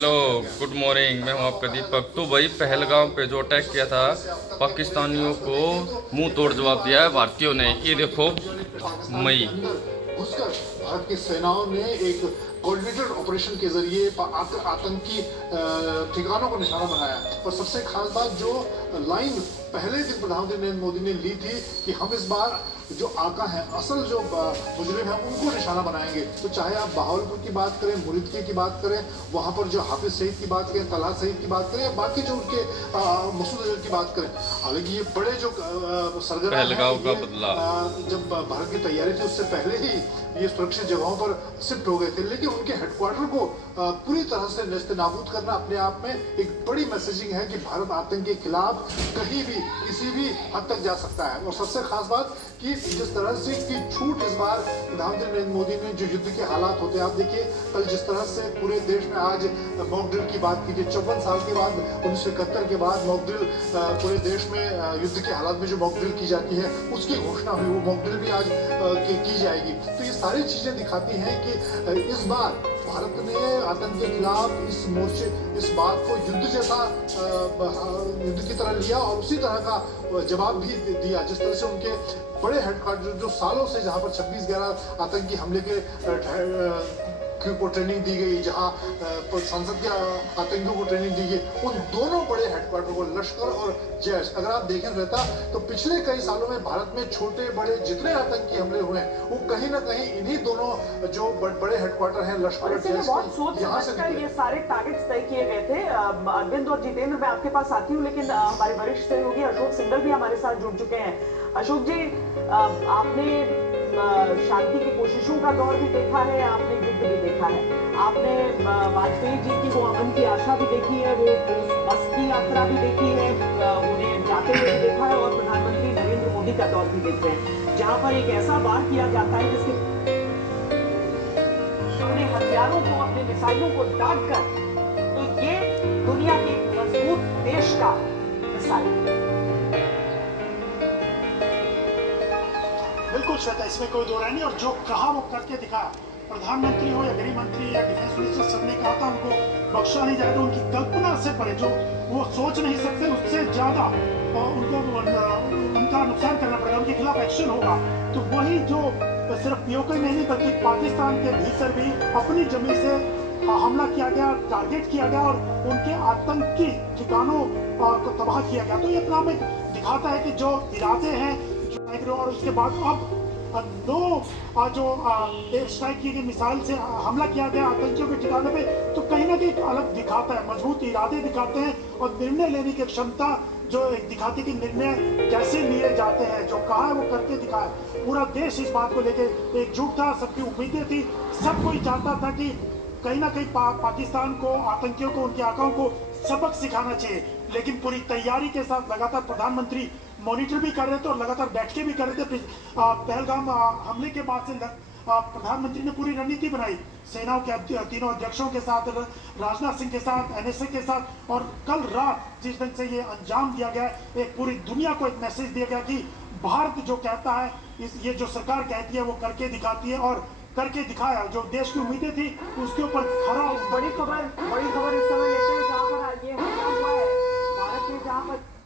Hello, good morning. मैं हूं आपका दीपक। तो भाई पहलगाम पे जो अटैक किया था, पाकिस्तानियों को मुंह तोड़ जवाब दिया है भारतीयों ने। ये देखो, मई घुसकर भारत की सेनाओं ने एक कोऑर्डिनेटेड ऑपरेशन के जरिए आतंकी ठिकानों को निशाना बनाया। और सबसे खास बात, जो लाइन पहले दिन प्रधानमंत्री नरेंद्र मोदी ने ली थी कि हम इस बार जो आका हैं, असल जो मुजरिम हैं, उनको निशाना बनाएंगे। तो चाहे आप बहावलपुर की बात करें, मुरीदके की बात करें, वहां पर जो हाफिज सईद की बात करें, तलहा सईद की बात करें, या बाकी जो उनके मसूद अजहर की बात करें, हालांकि ये बड़े जो सरगर्म पहलगाम का हैं, बदला। जब भारत की तैयारी थी उससे पहले ही ये सुरक्षित जगहों पर शिफ्ट हो गए थे। लेकिन उनके हेडक्वार्टर को पूरी तरह से नेस्तनाबूद करना अपने आप में एक बड़ी मैसेजिंग है कि भारत आतंक के खिलाफ कहीं भी किसी भी हद तक जा सकता है। और सबसे खास बात कि जिस तरह से की छूट इस बार प्रधानमंत्री नरेंद्र मोदी ने, जो युद्ध के हालात होते हैं, आप देखिए कल जिस तरह से पूरे देश में आज मॉक ड्रिल की बात कीजिए, 54 साल के बाद 1971 के बाद मॉक ड्रिल पूरे देश में युद्ध के हालात में जो मॉक ड्रिल की जाती है उसकी घोषणा हुई। वो मॉक ड्रिल भी आज की जाएगी। तो ये सारी चीजें दिखाती हैं कि इस बार भारत ने आतंक के खिलाफ इस मोर्चे, इस बात को युद्ध जैसा युद्ध की तरह लिया और उसी तरह का जवाब भी दिया। जिस तरह से उनके बड़े हेडक्वार्टर जो सालों से, जहां पर 26/11 आतंकी हमले के को ट्रेनिंग दी गई, जहां संसद के आतंकियों को ट्रेनिंग दी गई, उन दोनों बड़े हेडक्वार्टर को, लश्कर और जैश, अगर आप देखें रहता तो पिछले कई सालों में भारत में छोटे बड़े जितने आतंकी हमले हुए हैं वो कहीं ना कहीं इन्हीं दोनों जो बड़े हेडक्वार्टर हैं, लश्कर और जैश, यहाँ से ये सारे टारगेट्स तय किए गए थे। अरविंद और जितेंद्र, मैं आपके पास आती हूँ, लेकिन हमारे वरिष्ठ सहयोगी अशोक सिंघल भी हमारे साथ जुड़ चुके हैं। अशोक जी, आपने शांति की कोशिशों का दौर भी देखा है, आपने युद्ध भी देखा है, आपने वाजपेयी जी की वो अमन की आशा भी देखी है, वो बस की यात्रा भी देखी है, उन्हें जाते हुए भी देखा है, और प्रधानमंत्री नरेंद्र मोदी का दौर भी देख रहे हैं, जहां पर एक ऐसा वार किया जाता है जिसके अपने हथियारों को, अपने मिसाइलों को दाग कर, तो ये दुनिया के मजबूत देश का मिसाइल। बिल्कुल श्वेता, इसमें कोई दो राय नहीं। और जो कहा वो करके दिखाया। प्रधानमंत्री हो या गृह मंत्री या डिफेंस मिनिस्टर, सबने कहा था उनको बख्शा नहीं जाएगा। उनकी कल्पना से परे जो वो सोच नहीं सकते, उससे ज्यादा उनको उनका नुकसान करना पड़ेगा, उनके खिलाफ एक्शन होगा। तो वही जो सिर्फ पीओके में नहीं बल्कि पाकिस्तान के भीतर भी अपनी जमीन से हमला किया गया, टारगेट किया गया और उनके आतंकी ठिकानों को तबाह किया गया। तो ये अपना में दिखाता है कि जो इरादे हैं, और उसके बाद अब जो एयर स्ट्राइक की गई मिसाइल से हमला किया गया आतंकियों के ठिकाने पे, तो कहीं ना कहीं अलग दिखाता है, मजबूत इरादे दिखाते हैं और निर्णय लेने की क्षमता जो एक दिखाती कि निर्णय कैसे लिए जाते हैं, जो कहा है वो करके दिखाया। पूरा देश इस बात को लेकर एकजुट था, सबकी उम्मीदें थी, सब कोई चाहता था कि कहीं ना कहीं पाकिस्तान को, आतंकियों को, उनके आकाओं को सबक सिखाना चाहिए। लेकिन पूरी तैयारी के साथ लगातार प्रधानमंत्री मॉनिटर भी कर रहे थे और लगातार बैठके भी कर रहे थे। पहलगाम हमले के बाद से प्रधानमंत्री ने पूरी रणनीति बनाई, सेनाओं के तीनों अध्यक्षों के साथ, राजनाथ सिंह के साथ, एनएसए के साथ। और कल रात जिस ढंग से ये अंजाम दिया गया, एक पूरी दुनिया को एक मैसेज दिया गया कि भारत जो कहता है, ये जो सरकार कहती है वो करके दिखाती है, और करके दिखाया। जो देश की उम्मीदें थी उसके ऊपर खरा। बड़ी खबर इस समय लेते हैं, जहां पर ये हमला हुआ है, भारत ने जहां पर